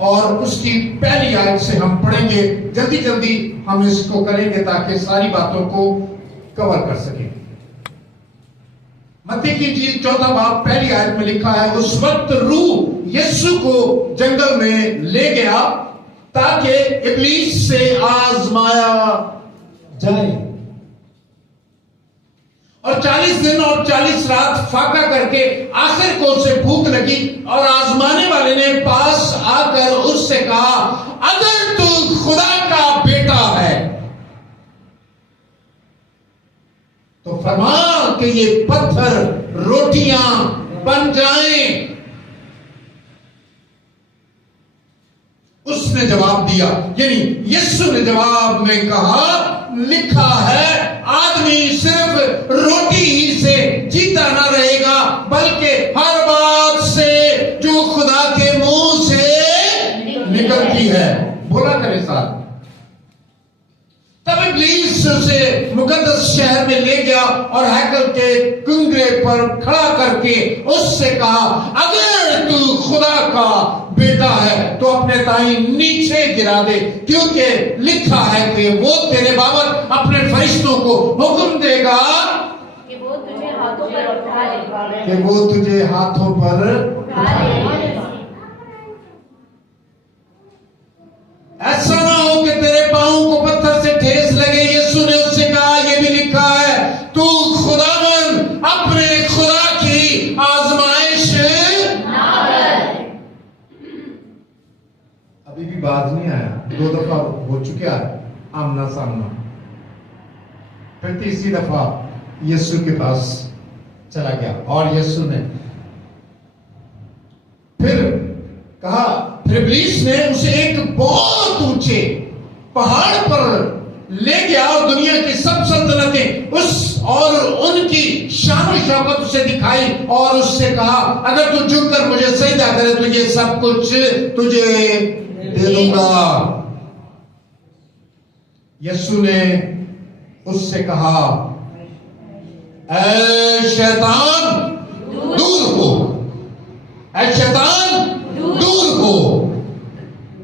اور اس کی پہلی آیت سے ہم پڑھیں گے. جلدی جلدی ہم اس کو کریں گے تاکہ ساری باتوں کو کور کر سکیں. متی کی انجیل 4 باب پہلی آیت میں لکھا ہے, اس وقت روح یسوع کو جنگل میں لے گیا تاکہ ابلیس سے آزمایا جائے, اور 40 دن اور 40 رات فاقہ کر کے آخر کو اسے بھوک لگی, اور آزمانے والے نے پاس آ کر اس سے کہا, اگر تو خدا کا بیٹا ہے تو فرما کہ یہ پتھر روٹیاں بن جائیں. اس نے جواب دیا, یعنی یسوع نے جواب میں کہا, لکھا ہے آدمی صرف روٹی ہی سے جیتا نہ رہے گا بلکہ ہر بات سے جو خدا کے منہ سے نکلتی ہے. بولا کرے ساتھ. تب ابلیس اسے مقدس شہر میں لے گیا اور ہیکل کے کنگرے پر کھڑا کر کے اس سے کہا, اگر تو خدا کا بیٹا ہے تو اپنے تائیں نیچے گرا دے, کیونکہ لکھا ہے کہ وہ تیرے بابت اپنے فرشتوں کو حکم دے گا کہ وہ تجھے ہاتھوں پر اٹھا لے. ایسا نہ ہو کہ تیرے پاؤں کو پتھر سے ٹھیس لگے. یسوع نے اس سے کہا, یہ بھی لکھا ہے, تو خداوند اپنے خدا کی آزمائش نہ کر. ابھی بھی باز نہیں آیا, 2 دفعہ ہو چکا ہے آمنا سامنا, پھر تیسری دفعہ یسوع کے پاس چلا گیا, اور یسوع نے پھر کہا, پھر ابلیس نے اسے ایک بہت اونچے پہاڑ پر لے گیا اور دنیا کی سب سلطنتیں اس اور ان کی شان و شوکت اسے دکھائی, اور اس سے کہا, اگر تو جھک کر مجھے سجدہ کرے تو یہ سب کچھ تجھے دے دوں گا. یسوع نے اس سے کہا, اے شیطان دور ہو, اے شیطان دور ہو,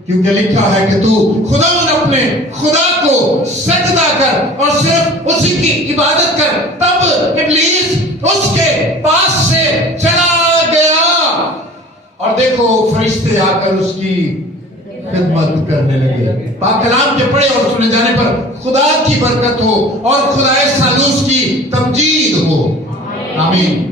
کیونکہ لکھا ہے کہ تو خداوند اپنے خدا کو سجدہ کر اور صرف اسی کی عبادت کر. تب ابلیس اس کے پاس سے چلا گیا, اور دیکھو فرشتے آ کر اس کی خدمت کرنے لگے. پاک کلام کے پڑھے اور سنے جانے پر خدا کی برکت ہو اور خدا ثالوث کی تمجید ہو. آمین.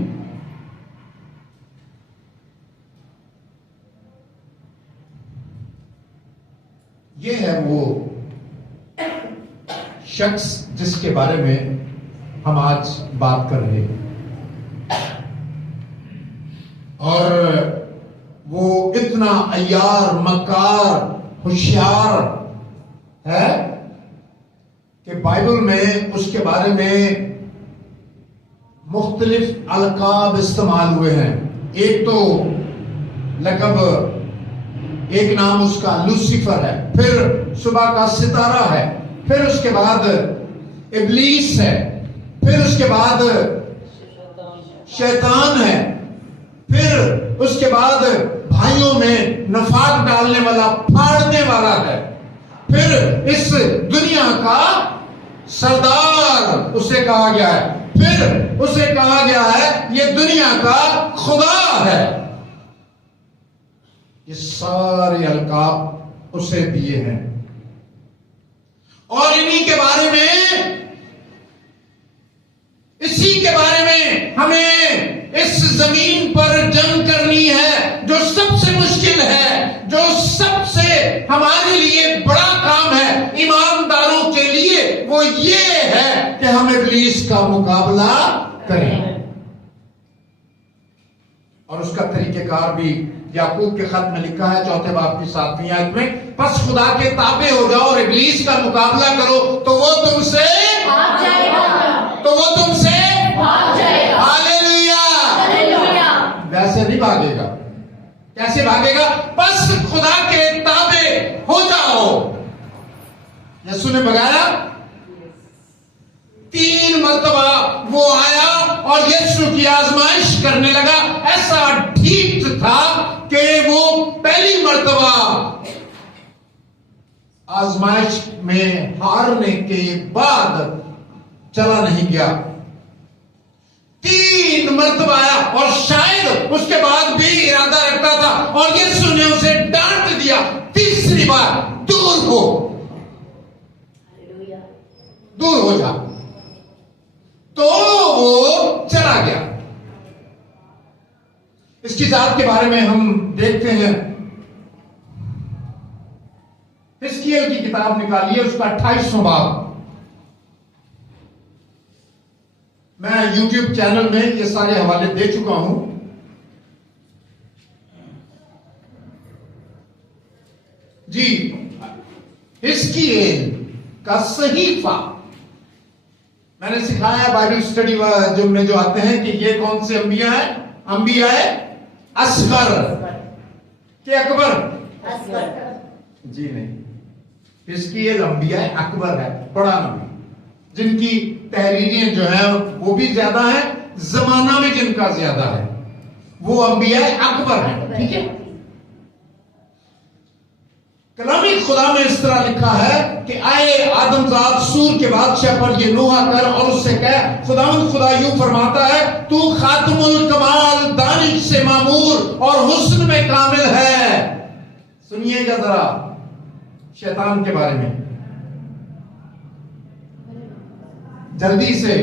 یہ ہے وہ شخص جس کے بارے میں ہم آج بات کر رہے ہیں, اور وہ اتنا عیار, مکار, ہوشیار ہے کہ بائبل میں اس کے بارے میں مختلف القاب استعمال ہوئے ہیں. ایک تو لقب, ایک نام اس کا لوسیفر ہے, پھر صبح کا ستارہ ہے, پھر اس کے بعد ابلیس ہے, پھر اس کے بعد شیطان ہے, پھر اس کے بعد بھائیوں میں نفاق ڈالنے والا, پھاڑنے والا ہے, پھر اس دنیا کا سردار اسے کہا گیا ہے, پھر اسے کہا گیا ہے یہ دنیا کا خدا ہے. یہ سارے القاب اسے دیے ہیں, اور انہی کے بارے میں, اسی کے بارے میں ہمیں اس زمین پر جنگ کرنی ہے, جو سب سے مشکل ہے, جو سب سے ہمارے لیے بڑا کام ہے ایمانداروں کے لیے. وہ یہ ہے کہ ہم ابلیس کا مقابلہ کریں, اور اس کا طریقہ کار بھی یعقوب کے خط میں لکھا ہے 4 باب کی 7ویں آیت میں, پس خدا کے تابع ہو جاؤ اور ابلیس کا مقابلہ کرو تو وہ تم سے بھاگ جائے گا, تو وہ تم سے بھاگ جائے گا. ہاللیلویا. ویسے نہیں بھاگے گا. کیسے بھاگے گا؟ بس خدا کے تابع ہو جاؤ. یسوع نے بگایا 3 مرتبہ وہ آیا اور یسوع کی آزمائش کرنے لگا. ایسا ٹھیک تھا کہ وہ پہلی مرتبہ मर्तबा आजमाइश में हारने के बाद चला नहीं गया, 3 मर्तबा आया और शायद उसके बाद भी इरादा रखता था और यीशु ने उसे डांट दिया, तीसरी बार दूर हो जा, तो वो चला गया। इसकी जात के बारे में हम देखते हैं, हिजकिय्याह की किताब निकालिए, उसका 28वां बाब। मैं YouTube चैनल में ये सारे हवाले दे चुका हूं। जी, हिजकिय्याह का सहीफा मैंने सिखाया है बाइबल स्टडी जो में जो आते हैं कि ये कौन से अंबिया है? अंबिया है असगर के अकबर? जी नहीं, हिजकिय्याह अंबिया है अकबर है, बड़ा नबी, जिनकी तहरीरें जो है वो भी ज्यादा है, जमाना भी जिनका ज्यादा है, वो अंबिया अकबर है। ठीक है, कलामी खुदा में इस तरह लिखा है कि आए आदमजाद सूर के बादशाह पर ये नोहा कर और उससे कह, खुदा यूं फरमाता है, तू खातमुल कमाल, दानिश से मामूर और हुस्न में कामिल है। सुनिएगा जरा शैतान के बारे में, जल्दी से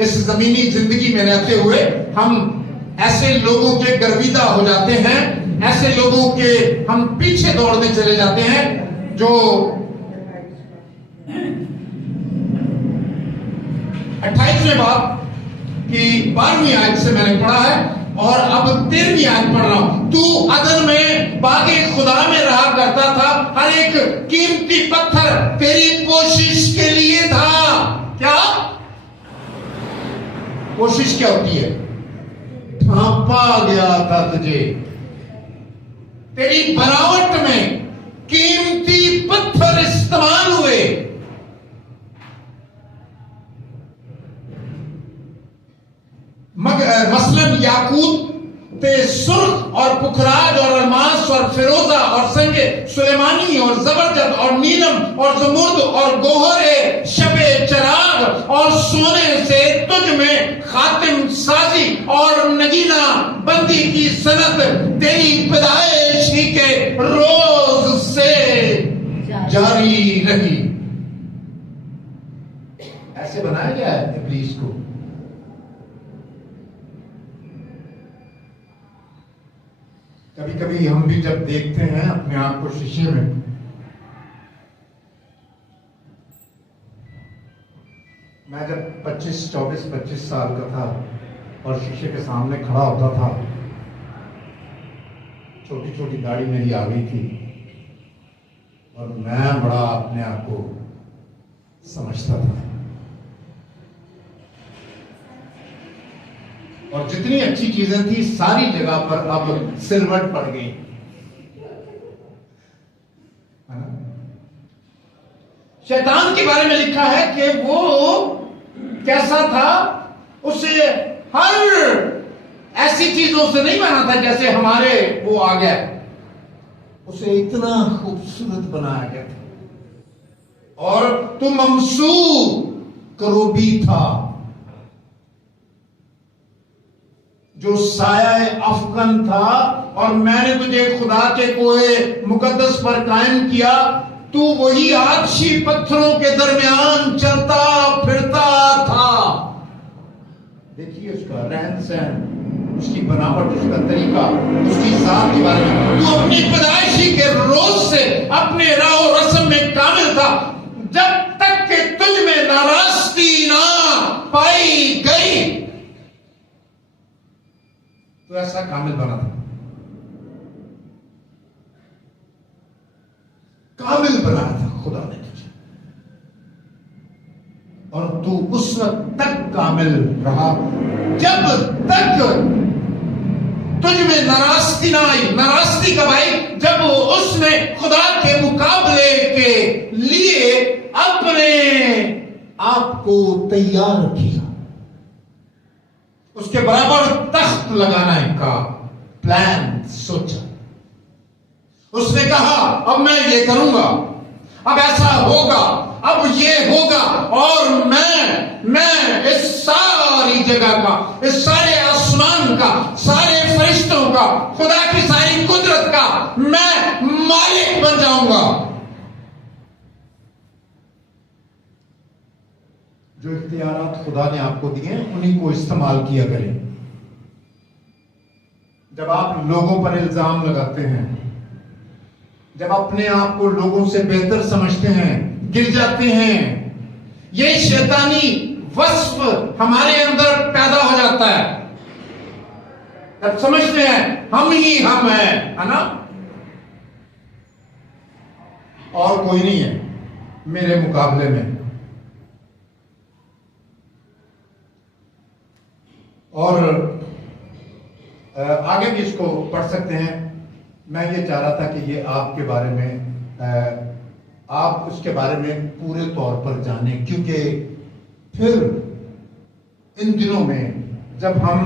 इस जमीनी जिंदगी में रहते हुए हम ऐसे लोगों के गर्विदा हो जाते हैं, ऐसे लोगों के हम पीछे दौड़ने चले जाते हैं जो 28वें बाब की 12वीं आयत से मैंने पढ़ा है और अब 13वीं आयत पढ़ रहा हूं। तू अदन में बागे खुदा में रहा करता था, हर एक कीमती पत्थर तेरी कोशिश के लिए था। क्या कोशिश क्या होती है? ढांपा गया था तुझे, तेरी बनावट में कीमती पत्थर इस्तेमाल हुए। मसलन याकूत ते सुर्ख और पुखराज और अलमास और फिरोजा और संगे सुलेमानी और जबरदस्त और नीलम और जमुर्द और गोहरे शबे चराग और सोने से तुझ में खातिम साजी और नगीना बंदी की सनत तेरी पैदाइश ही के रोज से जारी रही। ऐसे बनाया गया है इब्लीस को। कभी कभी हम भी जब देखते हैं अपने आप को शीशे में, मैं जब 25 साल का था और शीशे के सामने खड़ा होता था, छोटी छोटी दाढ़ी मेरी आ गई थी और मैं बड़ा अपने आप को समझता था और जितनी अच्छी चीजें थी सारी जगह पर अब सिलवट पड़ गई। शैतान के बारे में लिखा है कि वो कैसा था, उसे हर ऐसी चीजों से नहीं बना था जैसे हमारे वो आ गया, उसे इतना खूबसूरत बनाया गया था और तू ममसूह करूबी था जो साया अफगन था और मैंने तुझे खुदा के कोहे मुकद्दस पर कायम किया। तू वही आछी पत्थरों के दरमियान चलता फिरता था। देखिए उसका रहन सहन, उसकी बनावट, उसका तरीका, उसकी जात के बारे में। तू अपनी पैदाइशी के रोज से अपने राह रस्म में कामिल था, जब तक कि तुझ में नाराजगी ना पाई गई। तो ऐसा कामिल बना था, कामिल बनाया था खुदा ने तुझे, और तू उस वक्त तक कामिल रहा जब तक तुझ में नाराजगी ना आई। नाराजगी कब आई? जब उसने खुदा के मुकाबले के लिए अपने आप को तैयार किया, उसके बराबर तख्त लगाने का प्लान सोचा, उसने कहा अब मैं ये करूंगा, अब ऐसा होगा, अब ये होगा, और मैं इस सारी जगह का, इस सारे आसमान का, सारे फरिश्तों का, खुदा की सारी कुदरत का मैं मालिक बन जाऊंगा। जो इख्तियारात खुदा ने आपको दिए उन्हीं को इस्तेमाल किया करें। जब आप लोगों पर इल्जाम लगाते हैं, जब अपने आप को लोगों से बेहतर समझते हैं, गिर जाते हैं, ये शैतानी वस्फ हमारे अंदर पैदा हो जाता है। तब समझते हैं हम ही हम हैं, है ना, और कोई नहीं है मेरे मुकाबले में। और आगे भी इसको पढ़ सकते हैं। मैं ये चाह रहा था कि ये आपके बारे में आप उसके बारे में पूरे तौर पर जानें, क्योंकि फिर इन दिनों में जब हम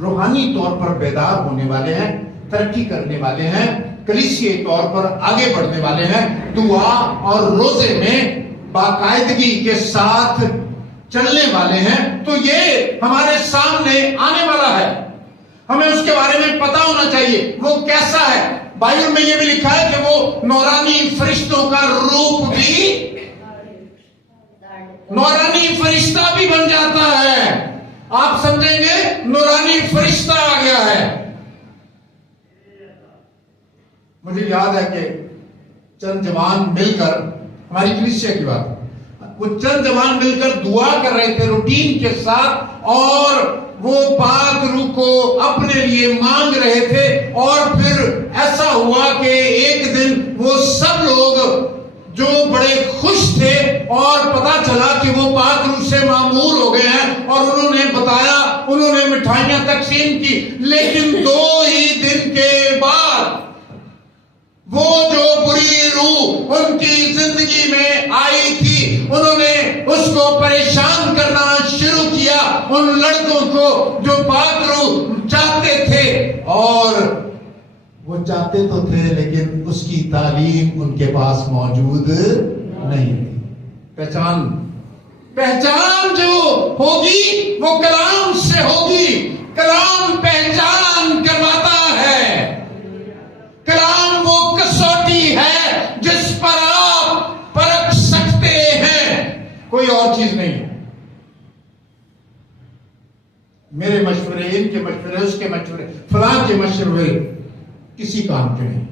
रूहानी तौर पर बेदार होने वाले हैं, तरक्की करने वाले हैं, कलीसियाई तौर पर आगे बढ़ने वाले हैं, दुआ और रोजे में बाकायदगी के साथ चलने वाले हैं, तो ये हमारे सामने आने वाला है। हमें उसके बारे में पता होना चाहिए वो कैसा है। बाइबल में ये भी लिखा है कि वो नौरानी फरिश्तों का रूप भी, नौरानी फरिश्ता भी बन जाता है। आप समझेंगे नौरानी फरिश्ता आ गया है। मुझे याद है कि चंद जवान मिलकर, हमारी कलीसिया की बात, वो चंद जवान मिलकर दुआ कर रहे थे रूटीन के साथ, और वो पाक रूह को अपने लिए मांग रहे थे। और फिर ऐसा हुआ कि एक दिन वो सब लोग जो बड़े खुश थे, और पता चला कि वो पाक रूह से मामूर हो गए हैं, और उन्होंने बताया, उन्होंने मिठाइयां तकसीम की। लेकिन 2 ही दिन के बाद वो जो बुरी रूह उनकी जिंदगी में आई थी, उन्होंने उसको परेशान करना शुरू किया, उन लड़कों को जो पाक रूह चाहते थे। और वो चाहते तो थे, लेकिन उसकी तालीम उनके पास मौजूद नहीं थी। पहचान जो होगी वो कलाम से होगी। कलाम पहचान करवाता है। कलाम वो कसौटी है जिस पर आप परख सकते हैं, कोई और चीज नहीं है। मेरे मशवरे, इनके मशवरे, उसके मशवरे, फलां के मशवरे किसी काम के नहीं।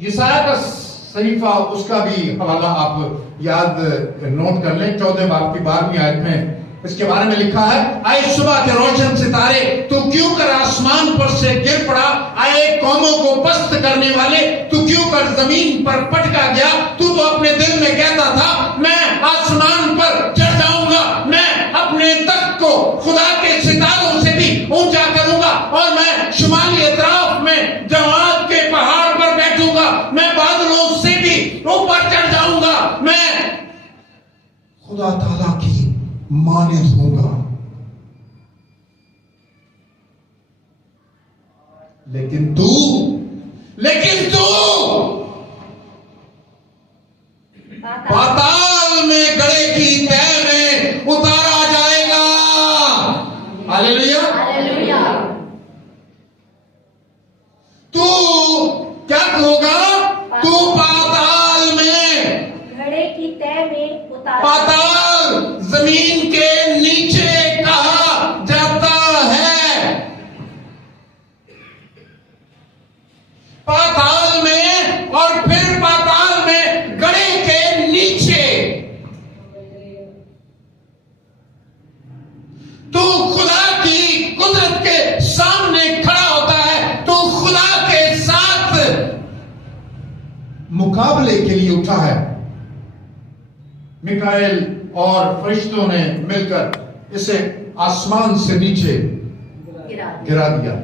यशायाह का सहीफा, उसका भी हवाला आप याद नोट कर लें। 14 बाब की 12वीं आयत में इसके बारे में लिखा है, आए सुबह के रोशन सितारे, तू क्यों कर आसमान पर से गिर पड़ा? आए कौमों को पस्त करने वाले, तू क्यों कर जमीन पर पटका गया? तू तो अपने दिल में कहता था मैं आसमान पर चढ़ जाऊंगा, मैं अपने तख्त को खुदा के सितारों से भी ऊंचा करूंगा, और मैं शुमाली अतराफ में जवाद के पहाड़ पर बैठूंगा, मैं बादलों से भी ऊपर चढ़ जाऊंगा, मैं खुदा ताला की मानित होगा। लेकिन तू पाताल में गड़े की तह में उतारा जाएगा। Hallelujah, hallelujah. तू क्या होगा? तू पाताल में, घड़े की तह में उतारा। पाताल जमीन के नीचे कहा जाता है। पाताल में, और फिर पाताल में गड़े के नीचे। तू खुदा की कुदरत के सामने खड़ा होता है, तू खुदा के साथ मुकाबले के लिए उठा है। मिकाएल और फरिश्तों ने मिलकर इसे आसमान से नीचे गिरा दिया।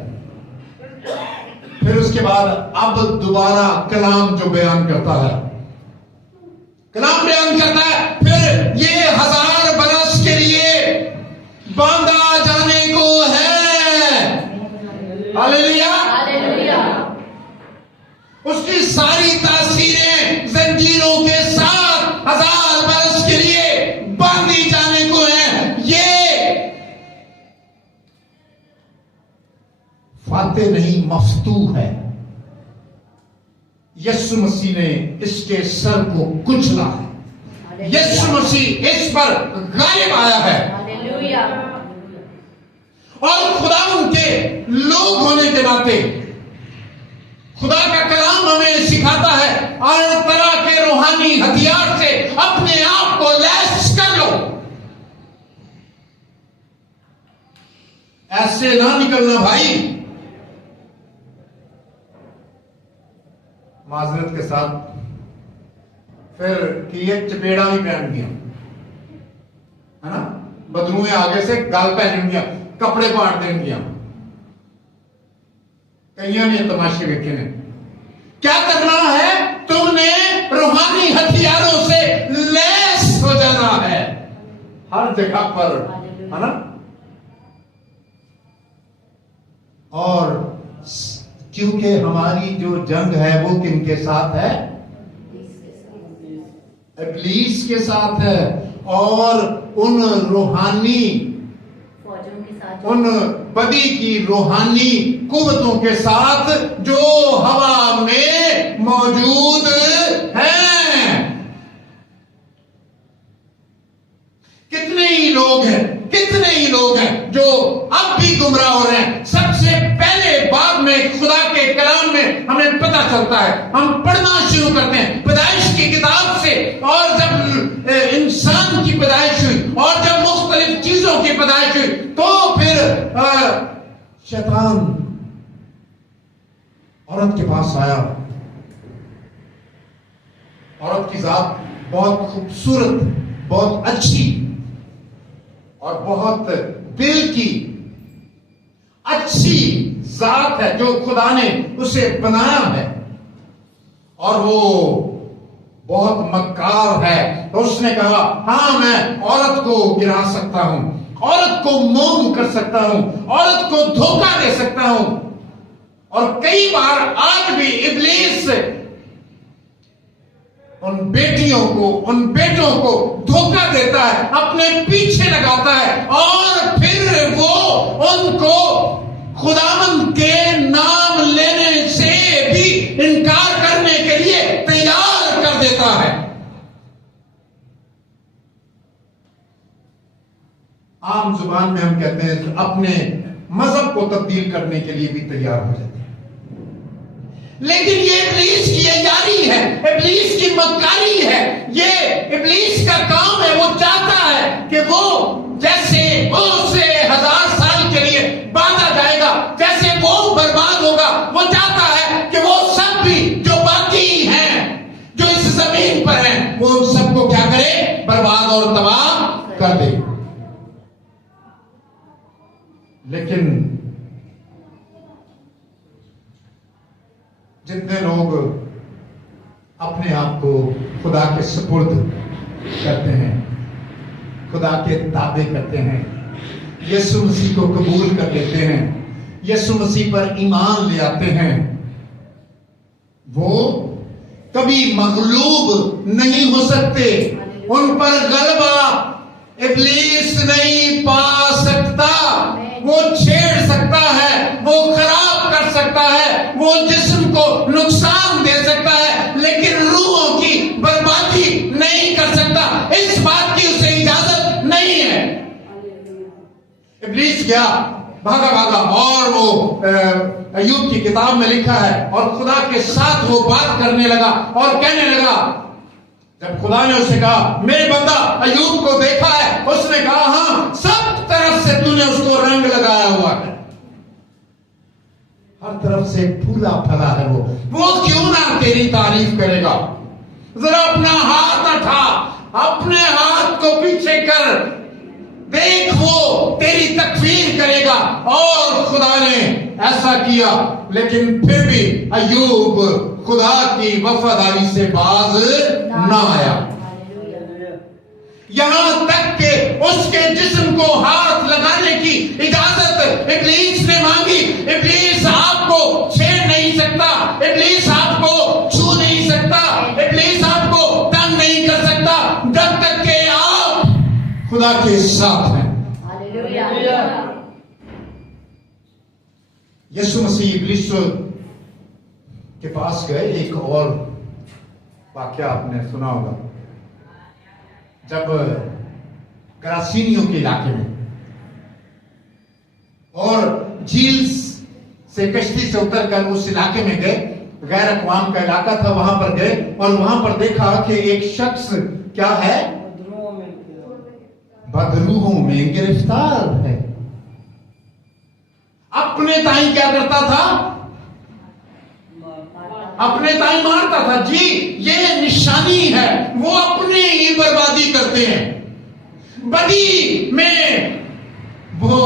फिर उसके बाद अब दोबारा कलाम जो बयान करता है, कलाम बयान करता है, फिर ये 1000 बरस के लिए बांधा जाने को है। Hallelujah, hallelujah. اس کی ساری تاثیریں زنجیروں کے ساتھ 1000 برس کے لیے باندھی جانے کو ہیں. یہ فاتح نہیں مفتوح ہے. یسوع مسیح نے اس کے سر کو کچلا ہے. یسوع مسیح اس پر غالب آیا ہے. ہاللویا. اور خدا ان کے لوگ ہونے کے ناطے خدا کا کلام ہمیں سکھاتا ہے ہر طرح کے روحانی ہتھیار سے اپنے آپ کو لیس کر لو. ایسے نہ نکلنا بھائی. معذرت کے ساتھ پھر کہ یہ چپیڑا بھی پہن گیا ہے نا, بدرویں آگے سے گال پہن گیا, کپڑے پاڑ دیں گیا. کئیوں نے تماشے دیکھے نے. کیا کرنا ہے؟ تم نے روحانی ہتھیاروں سے لیس ہو جانا ہے ہر جگہ پر, ہے نا. اور کیونکہ ہماری جو جنگ ہے وہ کن کے ساتھ ہے؟ ابلیس کے ساتھ ہے. اور ان روحانی فوجوں کے ساتھ, ان بدی کی روحانی قوتوں کے ساتھ جو ہوا میں موجود ہیں. کتنے ہی لوگ ہیں جو اب بھی گمراہ ہو رہے ہیں. سب سے پہلے باب میں خدا کے کلام میں ہمیں پتہ چلتا ہے, ہم پڑھنا شروع کرتے ہیں پیدائش کی کتاب سے, اور جب انسان کی پیدائش ہوئی اور جب مختلف چیزوں کی پیدائش ہوئی تو پھر شیطان عورت کے پاس آیا. عورت کی ذات بہت خوبصورت, بہت اچھی اور بہت دل کی اچھی ذات ہے جو خدا نے اسے بنایا ہے, اور وہ بہت مکار ہے. تو اس نے کہا ہاں میں عورت کو گرا سکتا ہوں, عورت کو موم کر سکتا ہوں, عورت کو دھوکہ دے سکتا ہوں. اور کئی بار آج بھی ابلیس ان بیٹوں کو دھوکہ دیتا ہے, اپنے پیچھے لگاتا ہے, اور پھر وہ ان کو خداوند کے نام لینے سے بھی انکار کرنے کے لیے تیار کر دیتا ہے. عام زبان میں ہم کہتے ہیں کہ اپنے مذہب کو تبدیل کرنے کے لیے بھی تیار ہو جاتے ہیں. لیکن یہ ابلیس کی عیاری ہے, ابلیس کی مکاری ہے. یہ ابلیس کا کام ہے. وہ چاہتا ہے کہ وہ جیسے اسے 1000 سال کے لیے باندھا جائے گا, جیسے وہ برباد ہوگا, وہ چاہتا ہے کہ وہ سب بھی جو باقی ہیں, جو اس زمین پر ہیں, وہ ان سب کو کیا کرے؟ برباد اور تباہ کر دے. لیکن جتنے لوگ اپنے آپ کو خدا کے سپرد کرتے ہیں, خدا کے تابع کرتے ہیں, یسوع مسیح کو قبول کر لیتے ہیں, یسوع مسیح پر ایمان لے آتے ہیں, وہ کبھی مغلوب نہیں ہو سکتے. ان پر غلبہ ابلیس نہیں پا سکتا. وہ چھیڑ سکتا ہے, وہ خراب کر سکتا ہے, وہ جسم کو نقصان دے سکتا ہے, لیکن روحوں کی بربادی نہیں کر سکتا. اس بات کی اسے اجازت نہیں ہے. ابلیس گیا, بھاگا, اور وہ ایوب کی کتاب میں لکھا ہے, اور خدا کے ساتھ وہ بات کرنے لگا اور کہنے لگا, جب خدا نے اسے کہا میرے بندہ ایوب کو دیکھا ہے, اس نے کہا ہاں, سب طرف سے تو نے اس کو رنگ لگایا ہوا ہے, ہر طرف سے پھولا پھلا ہے. وہ کیوں نہ تیری تعریف کرے گا؟ ذرا اپنا ہاتھ اٹھا, اپنے ہاتھ کو پیچھے کر, دیکھ وہ تیری تکفیر کرے گا. اور خدا نے ایسا کیا, لیکن پھر بھی ایوب خدا کی وفاداری سے باز نہ آیا. یہاں تک کہ اس کے جسم کو ہاتھ لگانے کی اجازت ابلیس نے مانگی. ابلیس آپ کو چھیڑ نہیں سکتا, ابلیس آپ کو खुदा के साथ हैं। हालेलुया। यीशु मसीह इब्लीस के पास गए। एक और वाक्य आपने सुना होगा, जब गरासीनियों के इलाके में और झील से कश्ती से उतरकर उस इलाके में गए, गैर अक़वाम का इलाका था, वहां पर गए और वहां पर देखा कि एक शख्स क्या है, बदरूहों में गिरफ्तार है। अपने ताई क्या करता था? अपने ताई मारता था। जी, ये निशानी है, वो अपने ही बर्बादी करते हैं। बदी में वो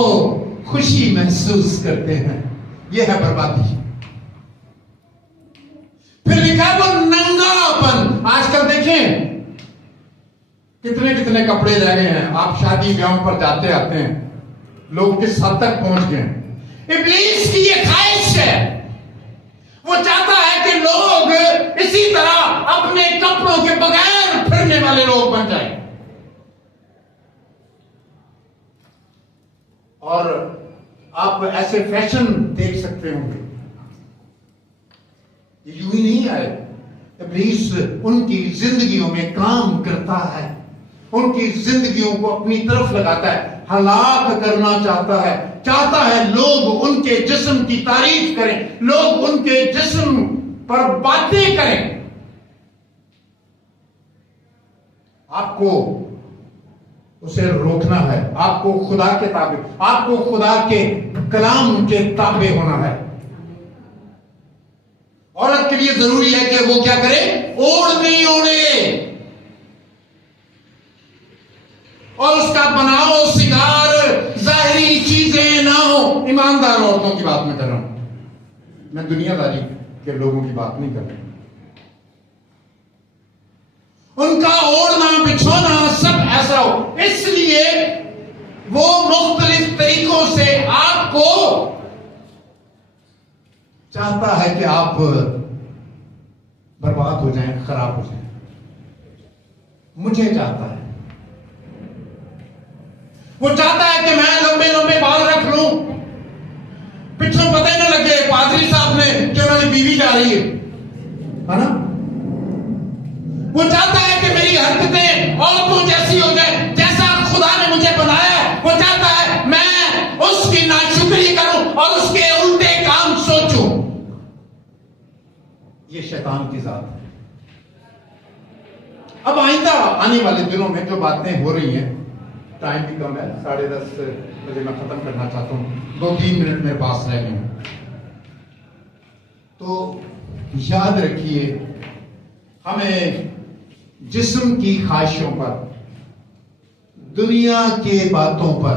खुशी महसूस करते हैं, ये है बर्बादी। फिर लिखा वो नंगापन। आजकल देखें कितने कितने कपड़े रह गए हैं। आप शादी ब्याहों पर जाते आते हैं, लोग किस हद तक पहुंच गए। इब्लीस की ये ख्वाहिश है, वो चाहता है कि लोग इसी तरह अपने कपड़ों के बगैर फिरने वाले लोग बन जाएं। और आप ऐसे फैशन देख सकते होंगे, यूं ही नहीं आए। इब्लीस उनकी जिंदगियों में काम करता है, उनकी जिंदगियों को अपनी तरफ लगाता है, हलाक करना चाहता है लोग उनके जिस्म की तारीफ करें, लोग उनके जिस्म पर बातें करें। आपको उसे रोकना है, आपको खुदा के ताबे, आपको खुदा के कलाम के ताबे होना है। औरत के लिए जरूरी है कि वो क्या करे? ओढ़नी ओढ़े और उसका बनाओ सिंगार जाहिरी चीजें ना हो। ईमानदार औरतों की बात मैं कर रहा हूं, मैं दुनियादारी के लोगों की बात नहीं कर रहा। उनका ओढ़ना बिछोना सब ऐसा हो, इसलिए वो मुख्तलिफ तरीकों से आपको चाहता है कि आप बर्बाद हो जाएं, खराब हो जाएं। मुझे चाहता है, वो चाहता है कि मैं लंबे लंबे बाल रख लूं, पिछले पता ही ना लगे पादरी साहब ने कि उन्होंने बीवी जा रही है ना। वो चाहता है कि मेरी हरकतें औरतों जैसी हो जाए, जैसा खुदा ने मुझे बनाया है। वो चाहता है मैं उसकी नाशुक्री करूं और उसके उल्टे काम सोचूं। ये शैतान की जात है। अब आइंदा आने वाले दिनों में जो बातें हो रही हैं, टाइम भी कम है, 10:30 बजे मैं खत्म करना चाहता हूं, 2-3 मिनट मेरे पास रह गए हैं। तो याद रखिए, हमें जिस्म की ख्वाहिशों पर, दुनिया के बातों पर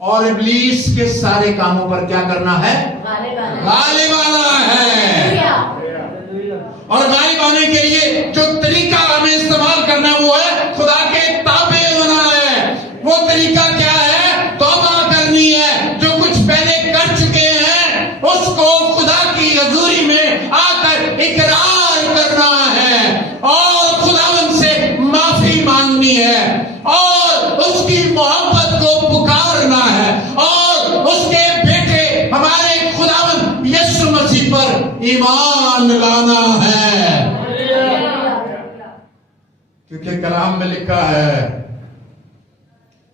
और इब्लीस के सारे कामों पर क्या करना है? गालिब आना है। और गालिब आने के लिए जो तरीका हमें इस्तेमाल करना वो है खुदा के ताबे होना है। वो तरीका क्या है? तौबा करनी है। जो कुछ पहले कर चुके हैं उसको खुदा की हजूरी में आकर इकरार करना है और खुदावंद से माफी मांगनी है और उसकी मोहब्बत को पुकारना है और उसके बेटे हमारे खुदावंद यीशु मसीह पर ईमान लाना है। क्योंकि कलाम में लिखा है,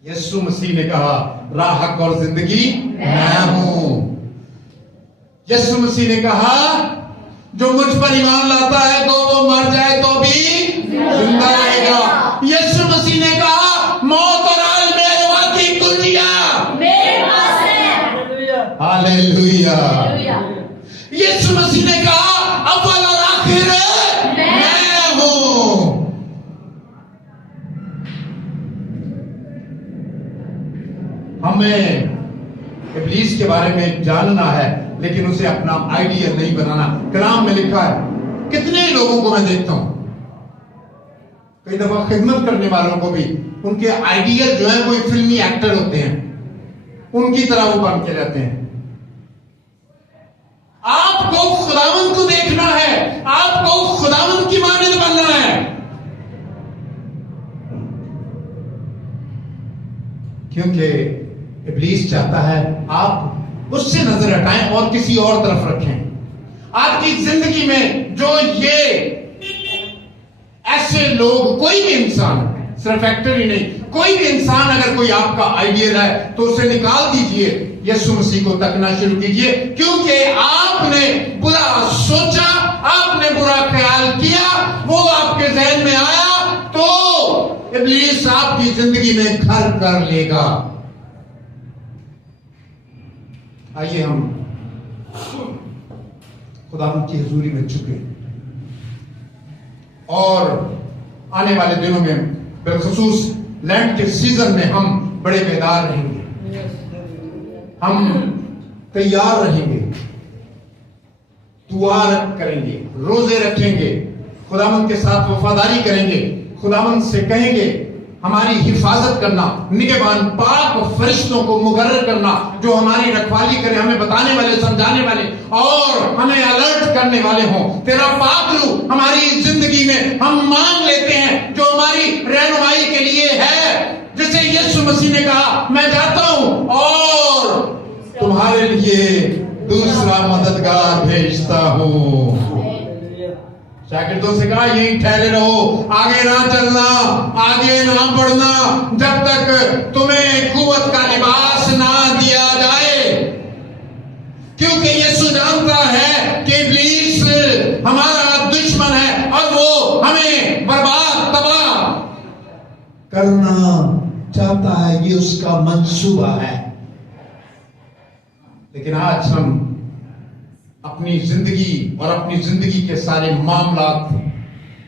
यीशु मसीह ने कहा राह, हक और जिंदगी मैं हूं। यीशु मसीह ने कहा जो मुझ पर ईमान लाता है तो वो मर जाए तो भी जिंदा रहेगा। यीशु मसीह ने कहा मौत और आलम की कुंजियां मेरे पास है। हालेलुया। यीशु मसीह ने कहा अव्वल और आखिर मैं हूं। हमें इब्लीस के बारे में जानना है, लेकिन उसे अपना आइडियल नहीं बनाना। कलाम में लिखा है, कितने लोगों को मैं देखता हूं, कई दफा खिदमत करने वालों को भी उनके आइडियल जो है कोई फिल्मी एक्टर होते हैं, उनकी तरह वो बन के रहते हैं। आपको खुदावंद को देखना है, आपको खुदावंद की मानद बनना है। کیونکہ ابلیس چاہتا ہے آپ اس سے نظر ہٹائیں اور کسی اور طرف رکھیں. آپ کی زندگی میں جو یہ ایسے لوگ، کوئی بھی انسان، صرف ایکٹر ہی نہیں، کوئی بھی انسان اگر کوئی آپ کا آئیڈیل ہے تو اسے نکال دیجئے، یسوع مسیح کو تکنا شروع کیجئے. کیونکہ آپ نے برا سوچا، آپ نے برا خیال کیا، وہ آپ کے ذہن میں آیا تو ابلیس آپ کی زندگی میں گھر کر لے گا. آئیے ہم خدا کی حضوری میں جھکیں اور آنے والے دنوں میں بالخصوص لینڈ کے سیزن میں ہم بڑے بیدار رہیں گے، ہم تیار رہیں گے، دعا کریں گے، روزے رکھیں گے، خداوند کے ساتھ وفاداری کریں گے، خداوند سے کہیں گے ہماری حفاظت کرنا، نگہبان پاک فرشتوں کو مقرر کرنا جو ہماری رکھوالی کرے، ہمیں بتانے والے، سمجھانے والے اور ہمیں الرٹ کرنے والے ہوں. تیرا پاک روح ہماری زندگی میں ہم مانگ لیتے ہیں جو ہماری رہنمائی کے لیے ہے، جسے یسوع مسیح نے کہا میں جاتا ہوں اور تمہارے لیے دوسرا مددگار بھیجتا ہوں. شاگردوں سے کہا یہیں ٹھہرے رہو، آگے نہ چلنا، آگے نہ بڑھنا جب تک تمہیں قوت کا لباس نہ دیا جائے. کیونکہ یسوع جانتا ہے کہ ابلیس ہمارا دشمن ہے اور وہ ہمیں برباد، تباہ کرنا چاہتا ہے، یہ اس کا منصوبہ ہے. لیکن آج ہم اپنی زندگی اور اپنی زندگی کے سارے معاملات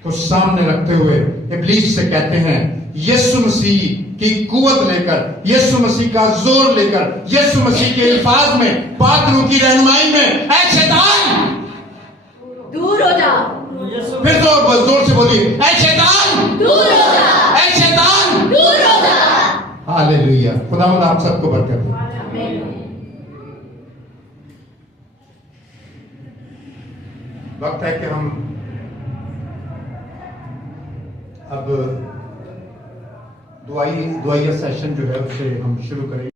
کو سامنے رکھتے ہوئے ابلیس سے کہتے ہیں یسوع مسیح کی قوت لے کر، یسوع مسیح کا زور لے کر، یسوع مسیح کے الفاظ میں، پاک روح کی رہنمائی میں، اے شیطان دور ہو جا. پھر زور سے بولیے، اے شیطان دور ہو جا. اے شیطان دور ہو جا. ہاللیلویا. خداوند آپ سب کو برکت دے. آمین. وقت ہے کہ ہم اب دعائیہ سیشن جو ہے اسے ہم شروع کریں.